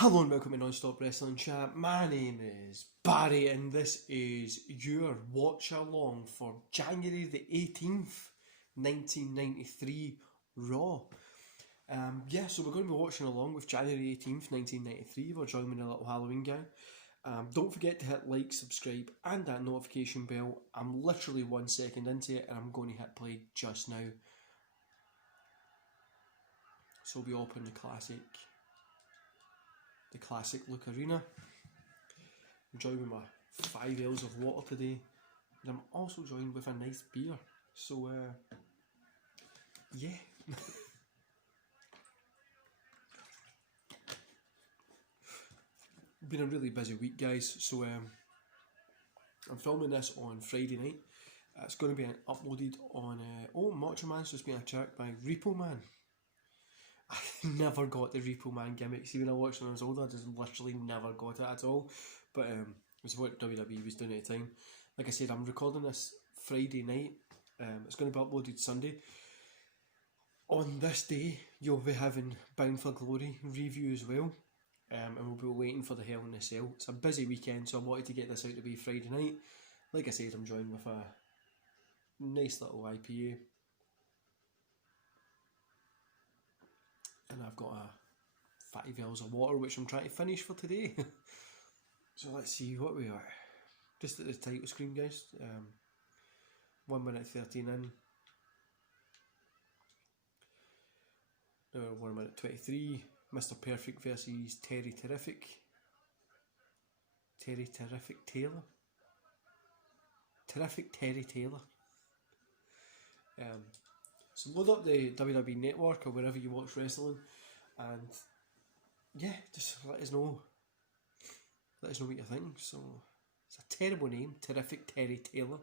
Hello and welcome to Non-Stop Wrestling Chat. My name is Barry and this is your watch along for January the 18th, 1993 Raw. So we're going to be watching along with January 18th, 1993. We're joining a little Halloween gang. Don't forget to hit like, subscribe and that notification bell. I'm literally 1 second into it and I'm going to hit play just now. So we'll be up in the classic look arena. I'm joined with my 5 L's of water today, and I'm also joined with a nice beer. So, yeah. Been a really busy week, guys. So, I'm filming this on Friday night. It's going to be uploaded on. Macho Man's just been attacked by Repo Man. I never got the Repo Man gimmick. See, when I watched when I was older, I just literally never got it at all. But it was what WWE was doing at the time. Like I said, I'm recording this Friday night. It's going to be uploaded Sunday. On this day, you'll be having Bound for Glory review as well. And we'll be waiting for the Hell in a Cell. It's a busy weekend, so I wanted to get this out to be Friday night. Like I said, I'm joined with a nice little IPA. And I've got a 5 L's of water which I'm trying to finish for today. So let's see what we are. Just at the title screen, guys. 1 minute 13 in. Now 1 minute 23. Mr. Perfect versus Terry Terrific. Terry Terrific Taylor. Terrific Terry Taylor. So load up the WWE Network or wherever you watch wrestling, and yeah, just let us know. Let us know what you think. So it's a terrible name, Terrific Terry Taylor.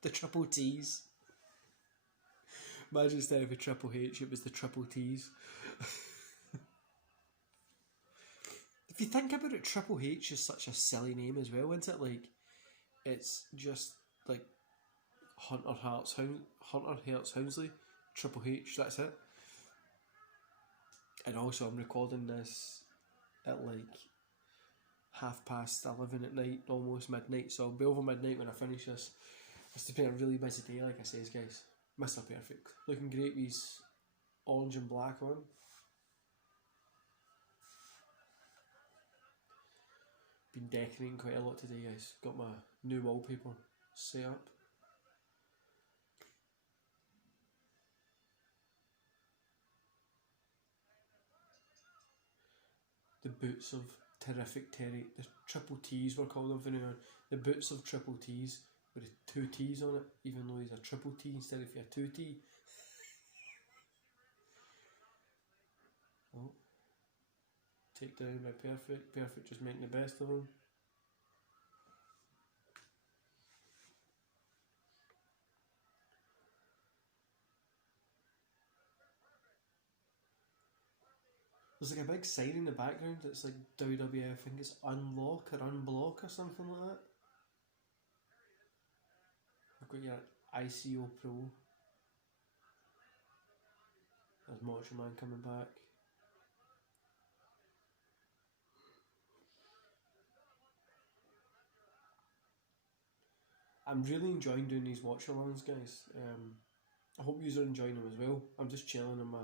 The triple T's. Imagine instead of a Triple H, it was the triple T's. If you think about it, Triple H is such a silly name as well, isn't it? Like, it's just like Hunter Hearts Helmsley, Triple H, that's it. And also I'm recording this at like 11:30 at night, almost midnight, so I'll be over midnight when I finish this. It's been a really busy day, like I says, guys. Mr. Perfect, looking great with his orange and black on. Been decorating quite a lot today, guys. Got my new wallpaper set up. The boots of Terrific Terry, the triple T's we're calling them for now. The boots of triple T's with the 2 T's on it, even though he's a triple T instead of a 2T. Oh. Take down by Perfect. Perfect just making the best of him. There's like a big sign in the background that's like WWF, I think it's unlock or unblock or something like that. I've got your ICO Pro. There's Macho Man coming back. I'm really enjoying doing these watch alongs, guys. I hope you are enjoying them as well. I'm just chilling on my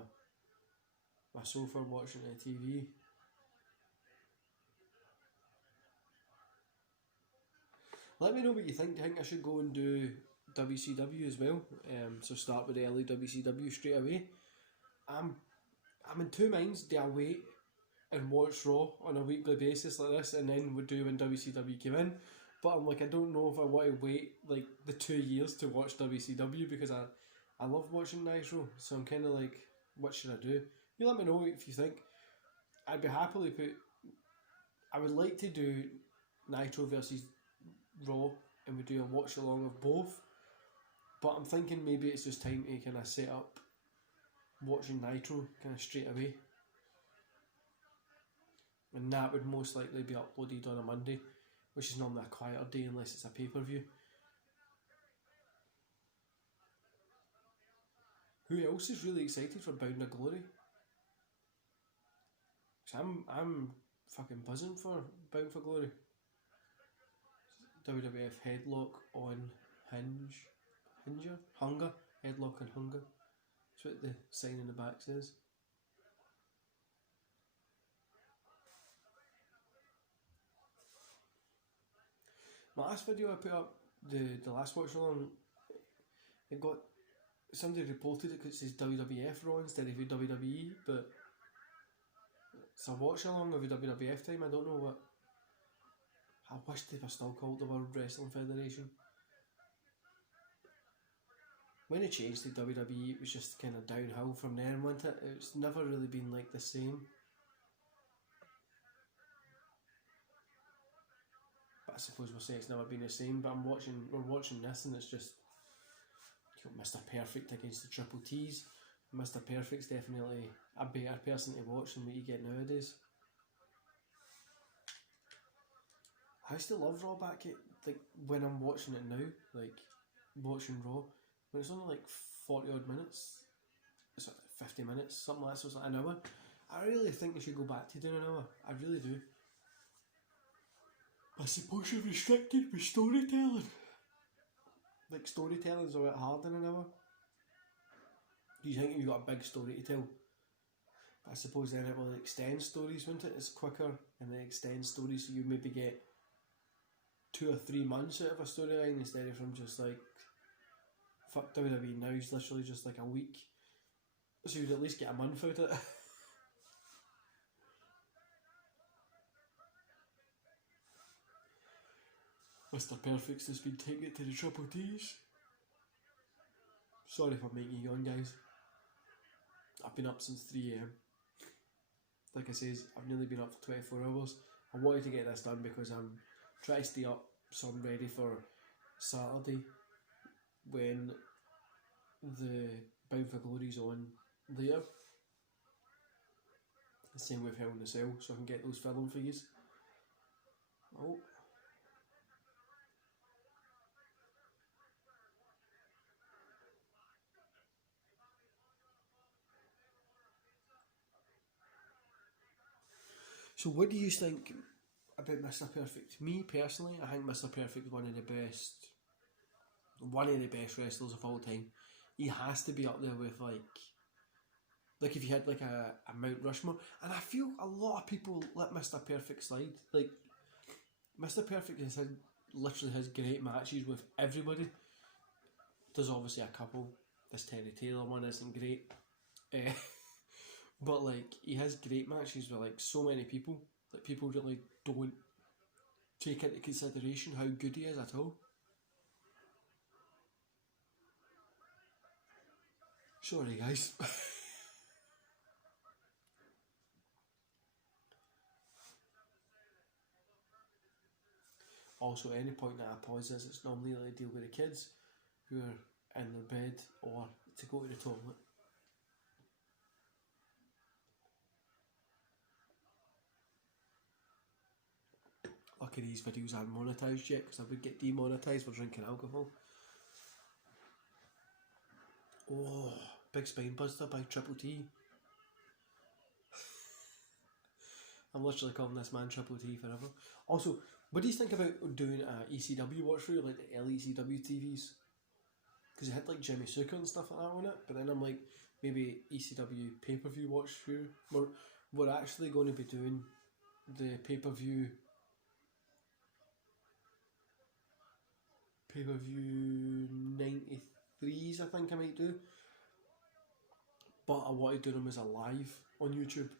sofa watching the TV. Let me know what you think. Do you think I should go and do WCW as well? So start with the early WCW straight away. I'm in two minds. Do I wait and watch Raw on a weekly basis like this, and then we do when WCW came in? But I'm like, I don't know if I want to wait like the 2 years to watch WCW because I love watching Nitro. So I'm kind of like, what should I do? You let me know if you think. I'd be happily put. I would like to do Nitro versus Raw, and we do a watch along of both. But I'm thinking maybe it's just time to kind of set up watching Nitro kind of straight away, and that would most likely be uploaded on a Monday, which is normally a quieter day unless it's a pay-per-view. Who else is really excited for Bound of Glory? So I'm fucking buzzing for Bound for Glory. WWF Headlock on Hunger, Headlock and Hunger. That's what the sign in the back says. My last video I put up, the last watch along, it got, somebody reported it because it says WWF Raw instead of WWE, but it's a watch along of a WWF time. I don't know what. I wish they were still called the World Wrestling Federation. When it changed to WWE, it was just kind of downhill from there, wasn't it? It's never really been like the same. But I suppose we'll say it's never been the same. But we're watching this, and it's just, you got Mr. Perfect against the Triple T's. Mr. Perfect's definitely a better person to watch than what you get nowadays. I used to love Raw back at, like, when I'm watching it now, like watching Raw, when it's only like 40 odd minutes, it's like 50 minutes, something like that, so it's like an hour. I really think they should go back to doing an hour. I really do. I suppose you're restricted with storytelling. Like, storytelling's a bit hard in an hour. You think you've got a big story to tell. But I suppose then it will extend stories, won't it? It's quicker and it extends stories, so you maybe get 2 or 3 months out of a storyline instead of from just like, fuck WWE now, it's literally just like a week. So you'd at least get a month out of it. Mr. Perfect's just been taking it to the Triple T's. Sorry for making you yawn, guys. I've been up since 3 AM. Like I says, I've nearly been up for 24 hours. I wanted to get this done because I'm trying to stay up so I'm ready for Saturday when the Bound for Glory's on there. The same with Hell in a Cell, so I can get those filmed for you. Oh. So what do you think about Mr. Perfect? Me personally, I think Mr. Perfect is one of the best wrestlers of all time. He has to be up there with like if you had like a Mount Rushmore, and I feel a lot of people let Mr. Perfect slide. Like, Mr. Perfect literally has great matches with everybody. There's obviously a couple. This Terry Taylor one isn't great. But like, he has great matches with like so many people that people really don't take into consideration how good he is at all. Sorry guys. Also, at any point that I pause this, it's normally like deal with the kids who are in their bed or to go to the toilet. Lucky these videos aren't monetised yet, because I would get demonetised for drinking alcohol. Oh, big spine buster by Triple T. I'm literally calling this man Triple T forever. Also, what do you think about doing a ECW watch through, like the early ECW TVs? Because it had like Jimmy Snuka and stuff like that on it, but then I'm like, maybe ECW pay-per-view watch through. We're actually going to be doing the pay-per-view 93s, I think I might do. But I want to do them as a live on YouTube.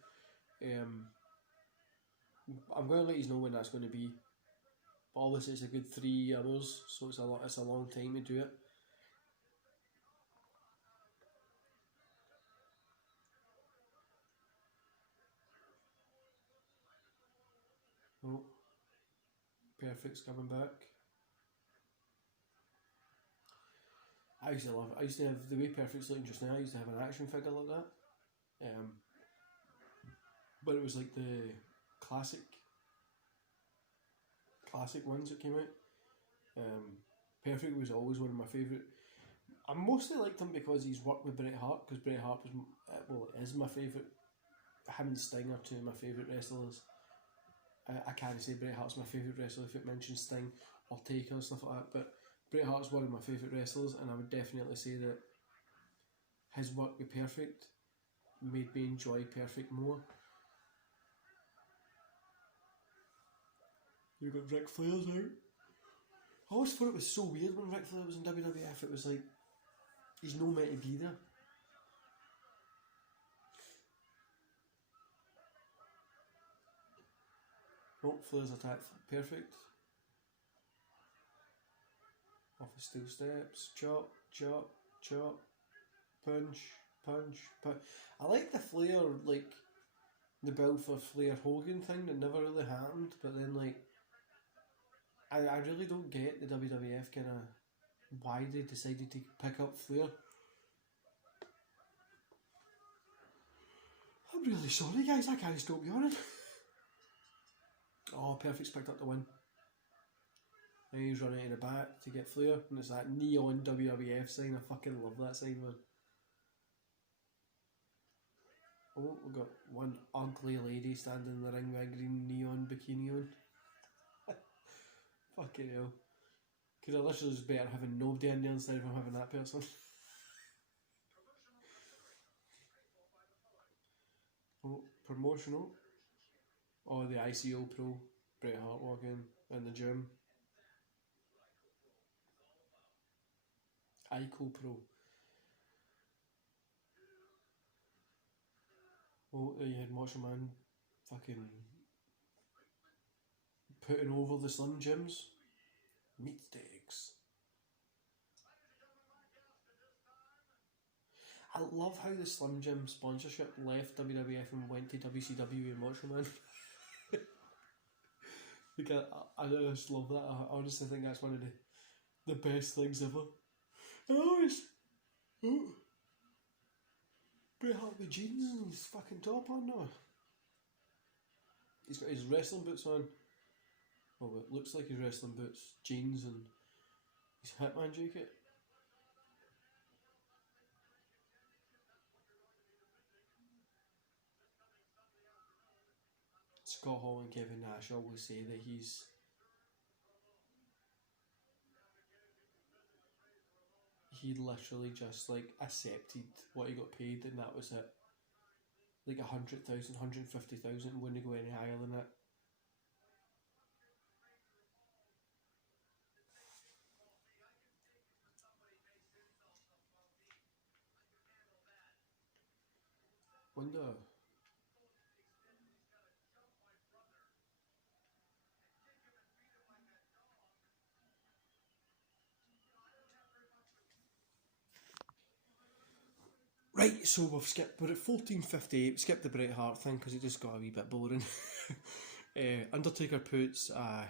I'm going to let you know when that's going to be. But obviously it's a good 3 hours, so it's a long time to do it. Oh, Perfect's coming back. I used to have the way Perfect's looking just now. I used to have an action figure like that, but it was like the classic ones that came out. Perfect was always one of my favourite. I mostly liked him because he's worked with Bret Hart, because Bret Hart is my favourite him and Sting are two of my favourite wrestlers. I can't say Bret Hart's my favourite wrestler if it mentions Sting or Taker and stuff like that, but Bret Hart's one of my favourite wrestlers, and I would definitely say that his work with Perfect made me enjoy Perfect more. You've got Ric Flair's out. I always thought it was so weird when Ric Flair was in WWF. It was like, he's no meant to be there. Oh, Flair's attack Perfect. Off the steel steps. Chop, chop, chop. Punch, punch, punch. I like the Flair, like, the build for Flair Hogan thing that never really happened, but then, like, I really don't get the WWF kind of why they decided to pick up Flair. I'm really sorry, guys, I can't stop yawning. Oh, Perfect's picked up the win. Now he's running in the back to get Flair, and it's that neon WWF sign. I fucking love that sign, man. Oh, we've got one ugly lady standing in the ring with a green neon bikini on. Fucking hell. Because I literally just better having nobody in there instead of having that person. Oh, promotional. Oh, the ICO Pro. Bret Hart walking in the gym. ICO Pro. Oh, you had Macho Man fucking putting over the Slim Jims. Meat sticks. I love how the Slim Jim sponsorship left WWF and went to WCW and Macho Man. Like I just love that. I honestly think that's one of the best things ever. And I always Bret Hart with jeans and his fucking top on now. He's got his wrestling boots on. Well, it looks like his wrestling boots, jeans, and his Hitman jacket. Scott Hall and Kevin Nash always say that he literally just like accepted what he got paid and that was it. Like 100,000, 150,000, wouldn't go any higher than that. Wonder. Right, so we're at 14:58. Skipped the Bret Hart thing because it just got a wee bit boring. Undertaker puts a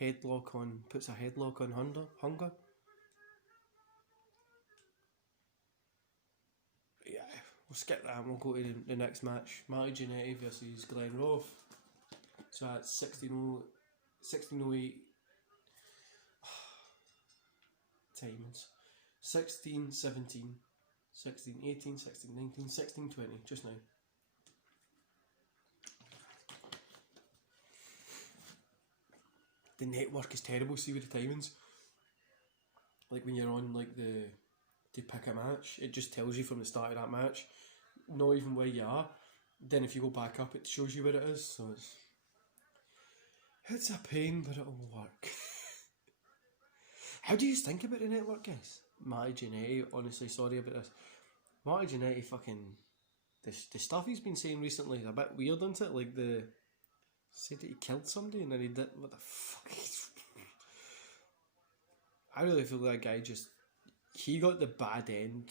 headlock on Hunger. Yeah, we'll skip that and we'll go to the next match. Marty Jannetty versus Glenn Roth. So that's 1608 timings. 16, 17, 16, 18, 16, 19, 16, 20, just now. The network is terrible, see with the timings. Like when you're on like to pick a match, it just tells you from the start of that match, not even where you are. Then if you go back up, it shows you where it is, so it's a pain, but it'll work. How do you think about the network, guys? Marty Jannetty, honestly, sorry about this. Marty Jannetty fucking... The stuff he's been saying recently is a bit weird, isn't it? Like said that he killed somebody and then he did... What the fuck? I really feel that guy just... He got the bad end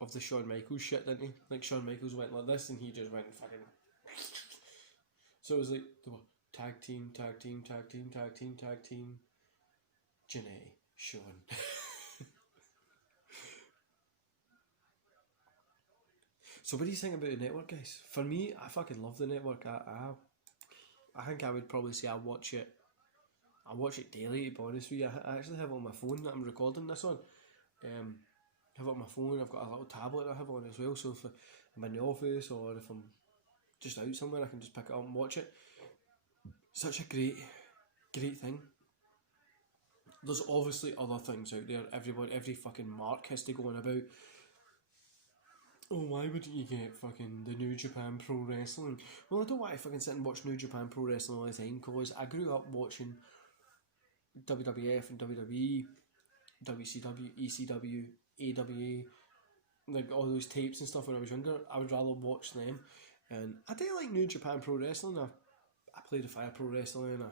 of the Shawn Michaels shit, didn't he? Like Shawn Michaels went like this and he just went fucking... So it was like, they were tag team, tag team, tag team, tag team, tag team. Jannetty, Shawn. So what do you think about the network, guys? For me, I fucking love the network. I think I would probably say I watch it daily, to be honest with you. I actually have it on my phone that I'm recording this on. I have it on my phone, I've got a little tablet I have on as well, so I'm in the office or if I'm just out somewhere, I can just pick it up and watch it. Such a great thing. There's obviously other things out there. Every fucking mark has to go on about. Oh, why wouldn't you get fucking the New Japan Pro Wrestling? Well, I don't want to fucking sit and watch New Japan Pro Wrestling all the time because I grew up watching WWF and WWE, WCW, ECW, AWA, like all those tapes and stuff when I was younger. I would rather watch them. And I do like New Japan Pro Wrestling. I play the Fire Pro Wrestling. I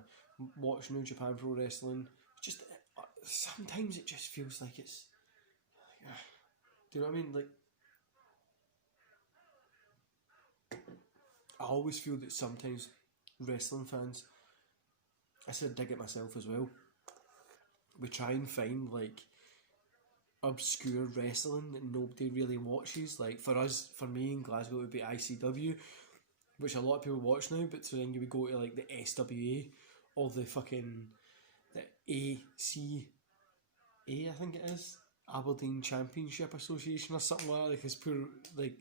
watch New Japan Pro Wrestling. Just sometimes it just feels like it's. Do you know what I mean? Like I always feel that sometimes wrestling fans, I said dig it myself as well. We try and find like obscure wrestling that nobody really watches. Like for us, for me in Glasgow, it would be ICW, which a lot of people watch now. But so then you would go to like the SWA or the fucking the ACA, I think it is, Aberdeen Championship Association or something like that. Like it's pure like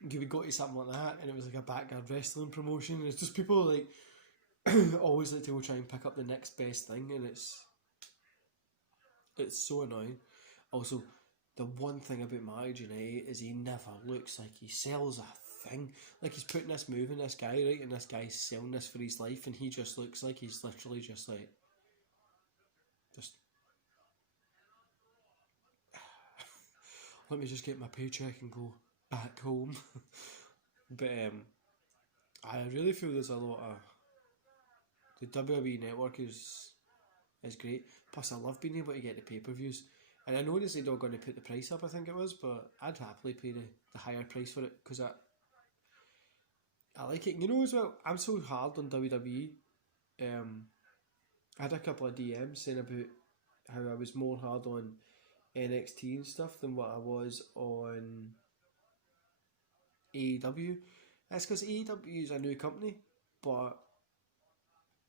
you would go to something like that, and it was like a backyard wrestling promotion. And it's just people like always like to go try and pick up the next best thing, and it's so annoying. Also, the one thing about Matty Jannetty is he never looks like he sells a thing. Like he's putting this move in this guy, right, and this guy's selling this for his life, and he just looks like he's literally just like just let me just get my paycheck and go back home. But I really feel there's a lot of the WWE network is great. Plus, I love being able to get the pay per views. And I know they said they're going to put the price up, I think it was, but I'd happily pay the higher price for it because I like it. You know, as well, I'm so hard on WWE. I had a couple of DMs saying about how I was more hard on NXT and stuff than what I was on AEW. That's because AEW is a new company, but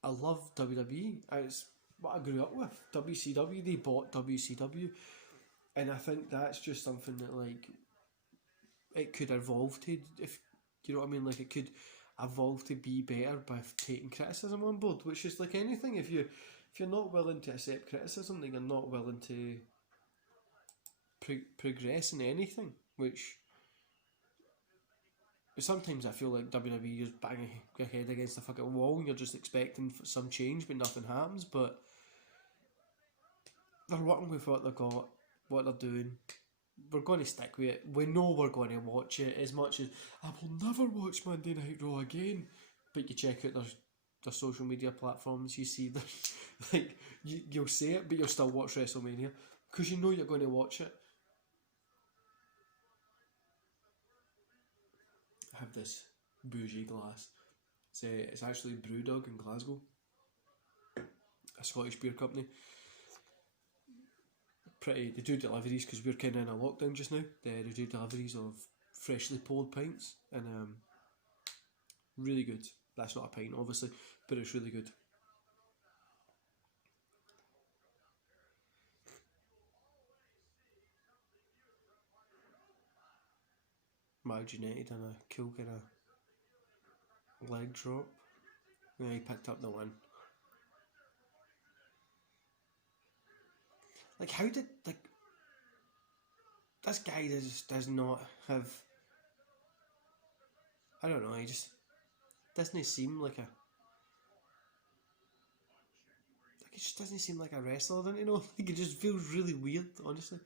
I love WWE. It's what I grew up with. WCW, they bought WCW, and I think that's just something that like it could evolve to. If you know what I mean, like it could evolve to be better by taking criticism on board. Which is like anything. If you're not willing to accept criticism, then you're not willing to progress in anything. Which sometimes I feel like WWE just banging your head against the fucking wall and you're just expecting some change but nothing happens. But they're working with what they've got, what they're doing. We're going to stick with it. We know we're going to watch it as much as I will never watch Monday Night Raw again. But you check out their social media platforms, you see them, like you'll say it, but you'll still watch WrestleMania because you know you're going to watch it. I have this bougie glass. It's actually Brewdog in Glasgow, a Scottish beer company. They do deliveries because we're kind of in a lockdown just now. They do deliveries of freshly poured pints and really good. That's not a pint, obviously, but it's really good. Mark United done a cool kind of leg drop. Yeah, he picked up the win. Like, how did this guy does not have? I don't know. He just doesn't seem like a. Like, it just doesn't seem like a wrestler, don't you know? Like, it just feels really weird, honestly.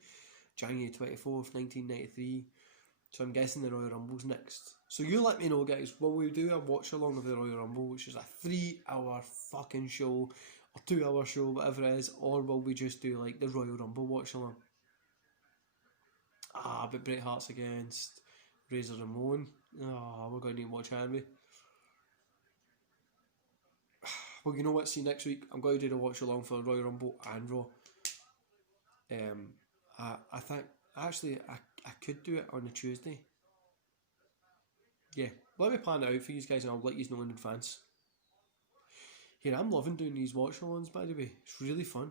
January 24th, 1993. So I'm guessing the Royal Rumble's next. So you let me know, guys. Will we do a watch along of the Royal Rumble, which is a 3-hour fucking show, or 2-hour show, whatever it is, or will we just do like the Royal Rumble watch along? But Bret Hart's against Razor Ramon. We're going to need to watch, aren't we? Well, you know what? See, next week I'm going to do the watch along for Royal Rumble and Raw. I think actually I could do it on a Tuesday. Yeah, let me plan it out for you guys, and I'll let you know in advance. Here, I'm loving doing these watch alongs. By the way, it's really fun.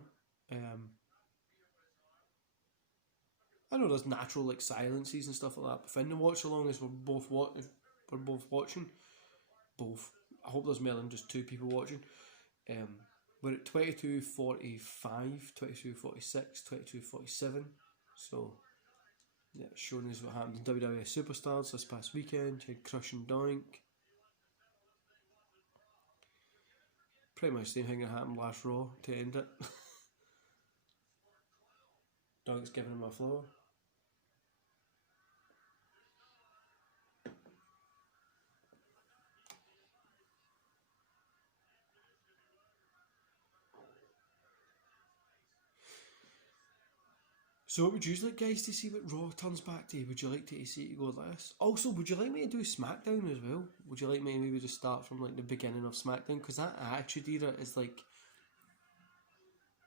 I know there's natural like silences and stuff like that. But if in the watch along as we're both watching, both. I hope there's more than just two people watching. Um, we're at 22:45, 22:46, 22:47. So yeah, it's showing us what happened in WWE Superstars this past weekend. You had Crush and Doink. Pretty much the same thing that happened last Raw to end it. Doink's giving him a floor. So what would you like guys to see what Raw turns back to? Would you like to see it go like this? Also, would you like me to do SmackDown as well? Would you like me to maybe just start from like the beginning of SmackDown? Because that Attitude Era is like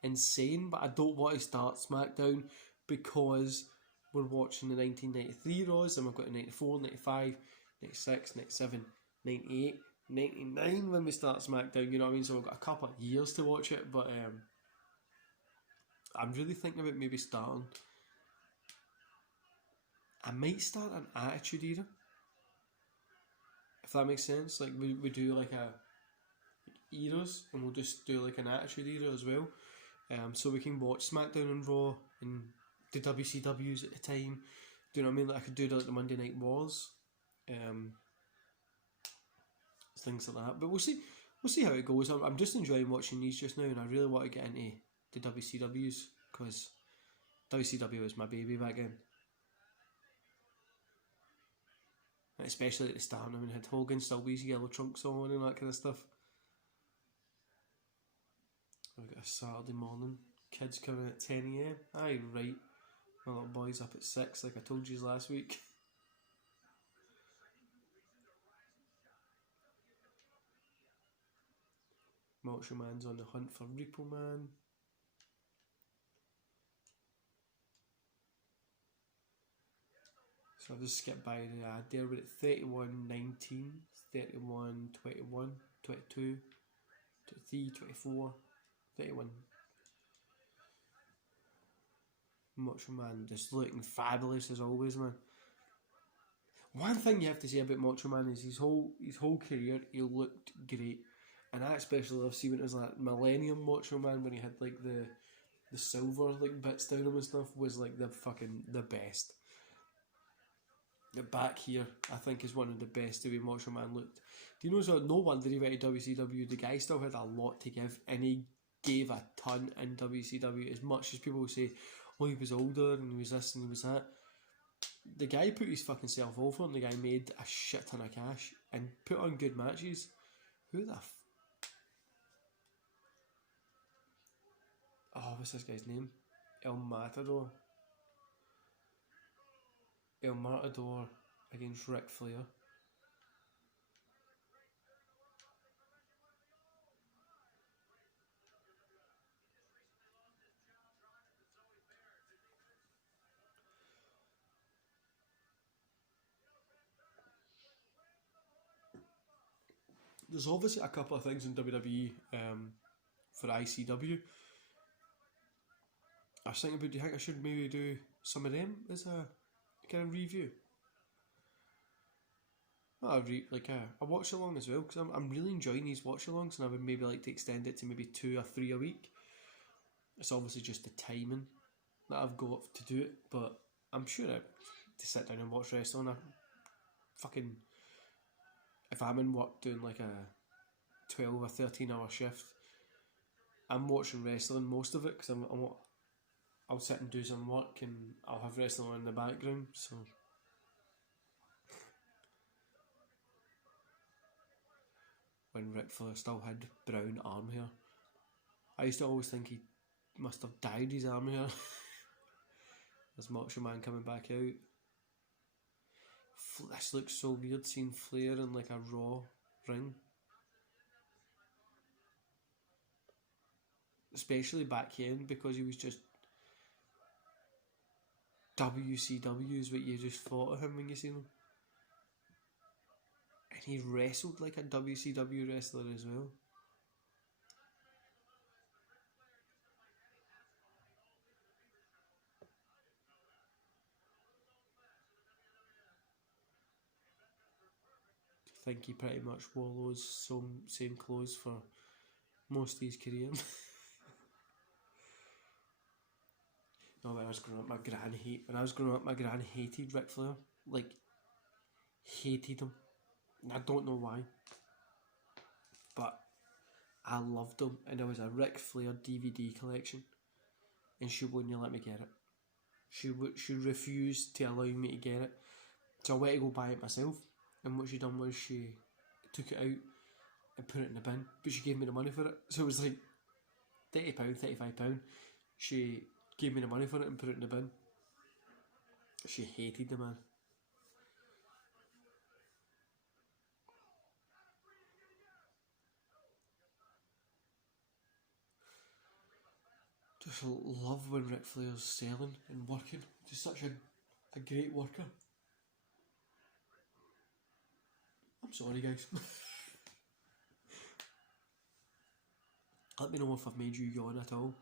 insane, but I don't want to start SmackDown because we're watching the 1993 Raws and we've got the 94, 95, 96, 97, 98, 99 when we start SmackDown, you know what I mean? So we've got a couple of years to watch it, but I'm really thinking about maybe starting. I might start an Attitude Era, if that makes sense. Like we do like a eras, and we'll just do like an Attitude Era as well. So we can watch SmackDown and Raw and the WCWs at the time. Do you know what I mean? Like I could do like the Monday Night Wars, things like that. But we'll see. We'll see how it goes. I'm just enjoying watching these just now, and I really want to get into the WCWs because WCW was my baby back then. And especially at the start, I mean, I had Hogan still with his yellow trunks on and that kind of stuff. We've got a Saturday morning. Kids coming at 10 AM. Aye, right. My little boy's up at 6, like I told you last week. Macho Man's on the hunt for Repo Man. So I'll just skip by the ad there. We're at 31:19, 31:21, 22, 23, 24, 31. Macho Man just looking fabulous as always, man. One thing you have to say about Macho Man is his whole career he looked great, and I especially love seeing it as like Millennium Macho Man when he had like the silver like bits down him and stuff was like the best. The back here I think is one of the best the way Macho Man looked. Do you know so no wonder he went to WCW. The guy still had a lot to give, and he gave a ton in WCW. As much as people say, oh, he was older and he was this and he was that, the guy put his fucking self over and the guy made a shit ton of cash and put on good matches. Who the oh, what's this guy's name? El Matador. El Matador against Ric Flair. There's obviously a couple of things in WWE for ICW. I was thinking about, do you think I should maybe do some of them as a kind of review? Not a watch along as well, because I'm really enjoying these watch alongs, and I would maybe like to extend it to maybe 2 or 3 a week. It's obviously just the timing that I've got to do it, but I'm sure to sit down and watch wrestling, fucking, if I'm in work doing like a 12 or 13 hour shift, I'm watching wrestling most of it because I'll sit and do some work and I'll have wrestling on in the background. So when Ric Flair still had brown arm hair, I used to always think he must have dyed his arm hair. This Macho Man coming back out. This looks so weird seeing Flair in like a Raw ring. Especially back then because he was just WCW is what you just thought of him when you seen him. And he wrestled like a WCW wrestler as well. think he pretty much wore those same clothes for most of his career. No, when I was growing up, my gran hated Ric Flair. Like, hated him. And I don't know why. But I loved him. And there was a Ric Flair DVD collection. And she wouldn't let me get it. She refused to allow me to get it. So I went to go buy it myself. And what she done was she took it out and put it in the bin. But she gave me the money for it. So it was like £30, £35. She gave me the money for it and put it in the bin. She hated the man. Just love when Ric Flair's selling and working. Just such a great worker. I'm sorry, guys. Let me know if I've made you yawn at all.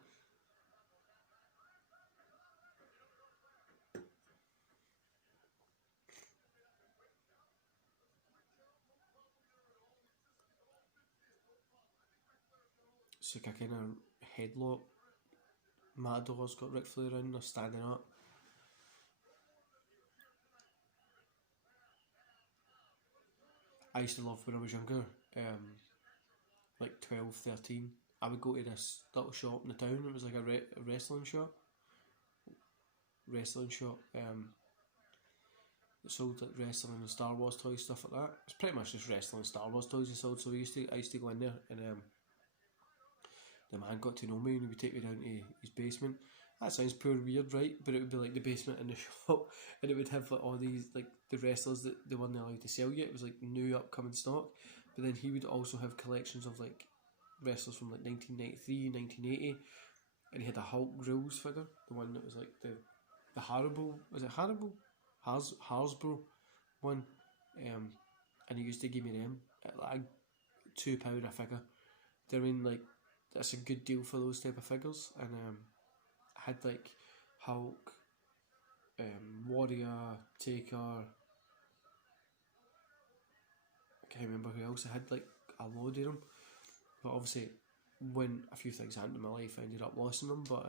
It's like a kind of headlock. Matador's got Ric Flair in, they're standing up. I used to love when I was younger, like 12, 13. I would go to this little shop in the town. It was like a wrestling shop. It sold like wrestling and Star Wars toys, stuff like that. It's pretty much just wrestling and Star Wars toys he sold. So I used to go in there, and the man got to know me and he would take me down to his basement. That sounds poor weird, right? But it would be like the basement in the shop, and it would have like all these, like the wrestlers that they weren't allowed to sell yet. It was like new upcoming stock. But then he would also have collections of like wrestlers from like 1993, 1980, and he had a Hulk Grills figure, the one that was like the Haribo, was it Haribo? Hasbro one, and he used to give me them at like £2 a figure. Do you know what I mean? Like, that's a good deal for those type of figures. And I had like Hulk, Warrior, Taker. I can't remember who else. I had like a load of them, but obviously when a few things happened in my life, I ended up losing them. But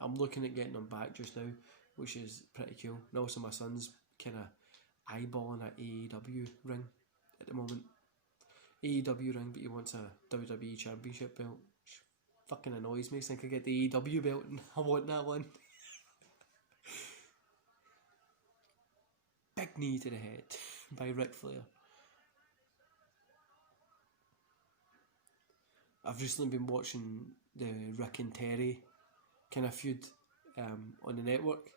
I'm looking at getting them back just now, which is pretty cool. And also my son's kind of eyeballing an AEW ring at the moment. AEW ring, but he wants a WWE Championship belt, which fucking annoys me. I think I get the AEW belt and I want that one. Big knee to the head by Ric Flair. I've recently been watching the Rick and Terry kind of feud on the network.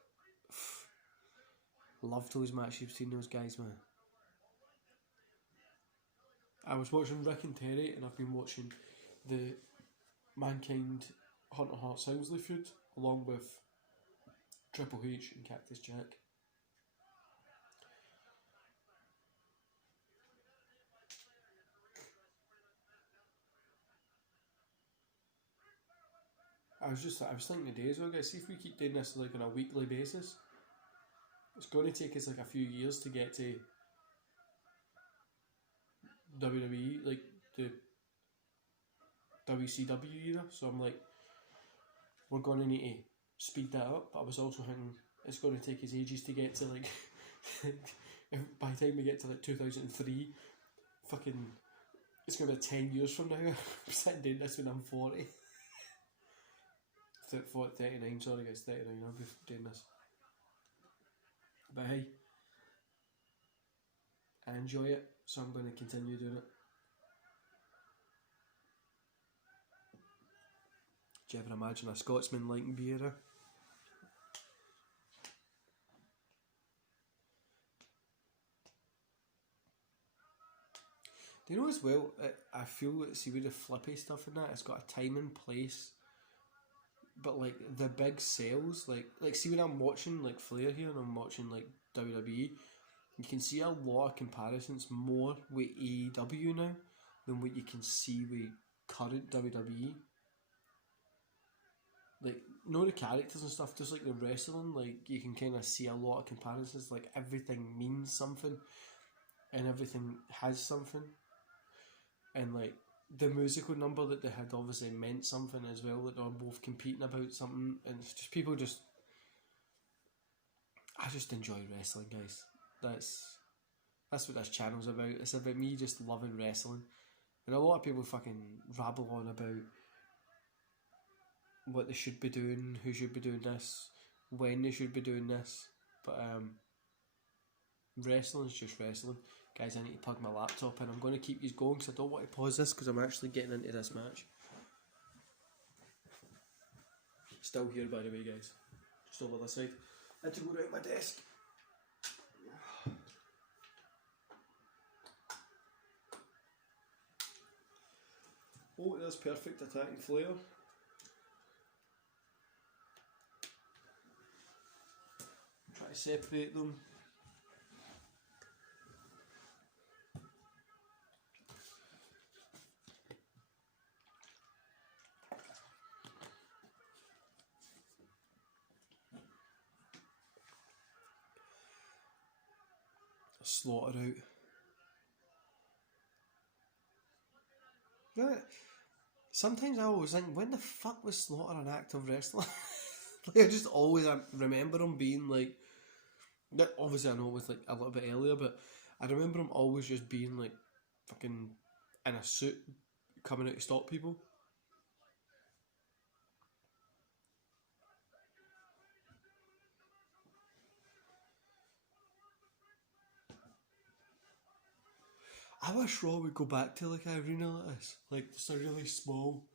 Love those matches. You've seen those guys, man. I was watching Rick and Terry, and I've been watching the Mankind Hunter Hearts Helmsley feud along with Triple H and Cactus Jack. I was thinking today as well, guys, see if we keep doing this like on a weekly basis. It's going to take us like a few years to get to WWE, like the WCW era. So I'm like, we're going to need to speed that up. But I was also thinking it's going to take us ages to get to like, by the time we get to like 2003, fucking, it's going to be 10 years from now. I'm sitting doing this when I'm 40. 39, sorry guys, 39, I'll be doing this. But hey, I enjoy it, so I'm going to continue doing it. Do you ever imagine a Scotsman liking beer? Do you know as well, I feel, see with the flippy stuff in that, it's got a time and place. But like the big sales, like see when I'm watching like Flair here and I'm watching like WWE, you can see a lot of comparisons more with AEW now than what you can see with current WWE. Like, no, the characters and stuff, just like the wrestling, like you can kind of see a lot of comparisons. Like everything means something. and everything has something, and like the musical number that they had obviously meant something as well. That they were both competing about something, and it's just people just. I just enjoy wrestling, guys. That's what this channel's about. It's about me just loving wrestling, and a lot of people fucking rabble on about what they should be doing, who should be doing this, when they should be doing this, but wrestling's just wrestling. Guys, I need to plug my laptop in. I'm going to keep these going because I don't want to pause this because I'm actually getting into this match. Still here, by the way, guys. Just over this side. I had to go out my desk. Oh, there's perfect attacking Flair. Try to separate them. Slaughter out. Right. Sometimes I always think, when the fuck was Slaughter an active wrestler? Like, I just always remember him being like, obviously I know it was like a little bit earlier, but I remember him always just being like fucking in a suit coming out to stop people. I wish Raw would go back to like an arena like this, like just a really small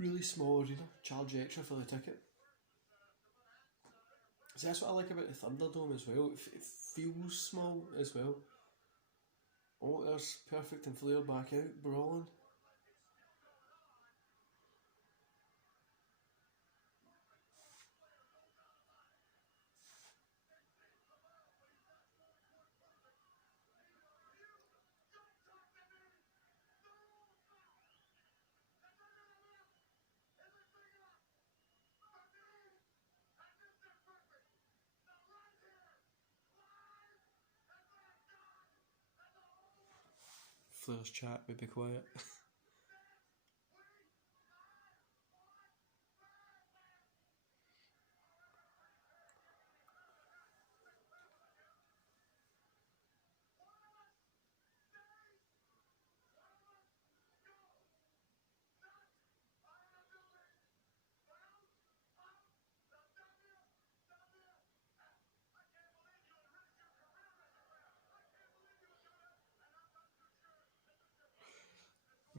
arena, charge extra for the ticket. See, that's what I like about the Thunderdome as well. It feels small as well. Oh, there's Perfect and Flair back out, brawling. Flair's chat would be quiet.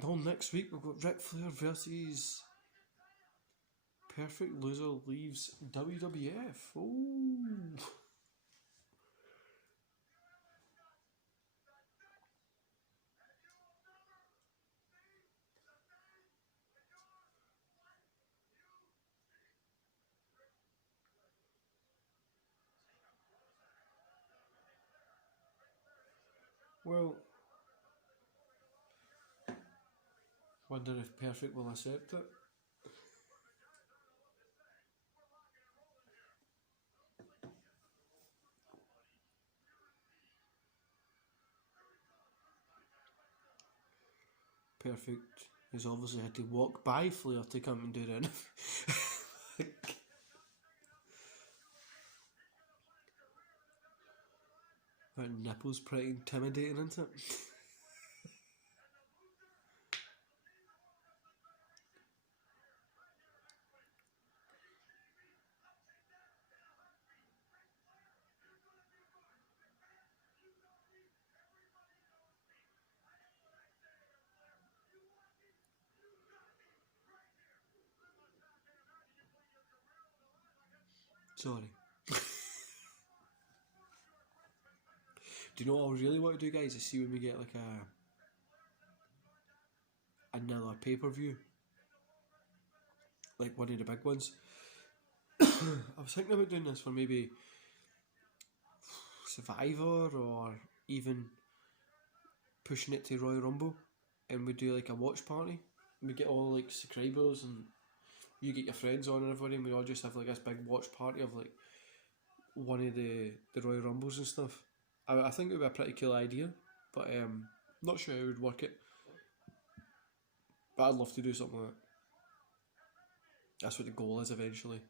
No, next week we've got Ric Flair versus Perfect. Loser leaves WWF. Oh. Well, wonder if Perfect will accept it. Perfect has obviously had to walk by Flair to come and do the interview. That nipple's pretty intimidating, isn't it? Sorry. Do you know what I really want to do, guys? Is see when we get like another pay-per-view, like one of the big ones. I was thinking about doing this for maybe Survivor, or even pushing it to Royal Rumble, and we do like a watch party. We get all like subscribers, and you get your friends on and everybody, and we all just have like this big watch party of like one of the Royal Rumbles and stuff. I think it would be a pretty cool idea, but not sure how I would work it. But I'd love to do something like that. That's what the goal is eventually.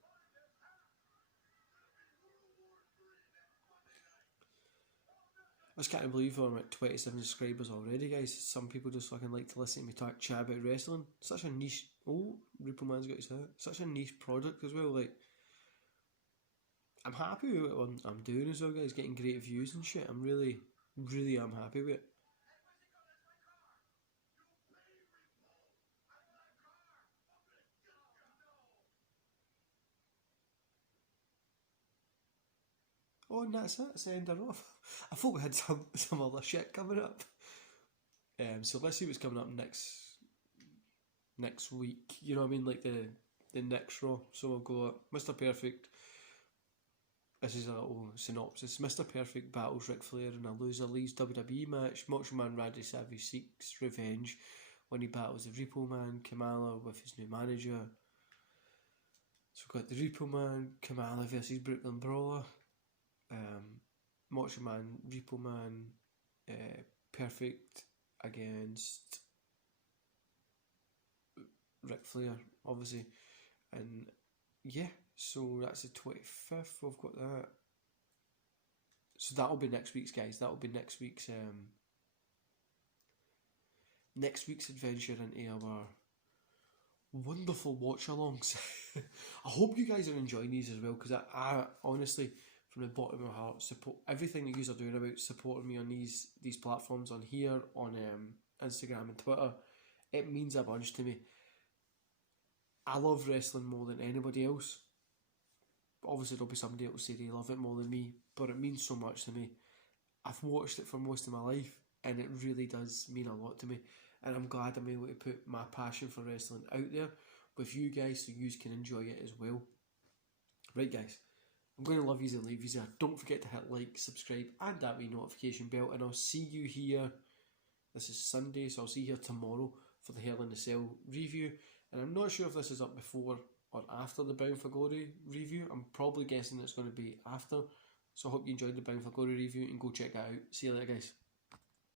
I just can't believe I'm at 27 subscribers already, guys. Some people just fucking like to listen to me talk chat about wrestling. Such a niche. Oh, Repo Man's got his hat. Such a niche product as well. Like, I'm happy with what I'm doing as well, guys. Getting great views and shit. I'm really, really am happy with it. Oh, and that's it. Send her off. I thought we had some other shit coming up. So let's see what's coming up next week. You know what I mean? Like the next Raw. So we'll go Mr. Perfect. This is a little synopsis. Mr. Perfect battles Ric Flair in a loser leaves WWE match. Macho Man Randy Savage seeks revenge when he battles the Repo Man Kamala with his new manager. So we've got the Repo Man Kamala versus Brooklyn Brawler. Macho Man, Repo Man, Perfect against Ric Flair, obviously. And yeah, so that's the 25th. We've got that. So that'll be next week's, guys. That'll be next week's adventure into our wonderful watch alongs. I hope you guys are enjoying these as well, because I honestly, from the bottom of my heart, support everything that you are doing about supporting me on these platforms, on here, on Instagram and Twitter. It means a bunch to me. I love wrestling more than anybody else. Obviously there'll be somebody else say they love it more than me, but it means so much to me. I've watched it for most of my life, and it really does mean a lot to me, and I'm glad I'm able to put my passion for wrestling out there with you guys so you can enjoy it as well. Right, guys, I'm going to love yous and leave yous there. Don't forget to hit like, subscribe and that wee notification bell, and I'll see you here. This is Sunday, so I'll see you here tomorrow for the Hell in a Cell review, and I'm not sure if this is up before or after the Bound for Glory review. I'm probably guessing it's going to be after, so I hope you enjoyed the Bound for Glory review and go check that out. See you later, guys.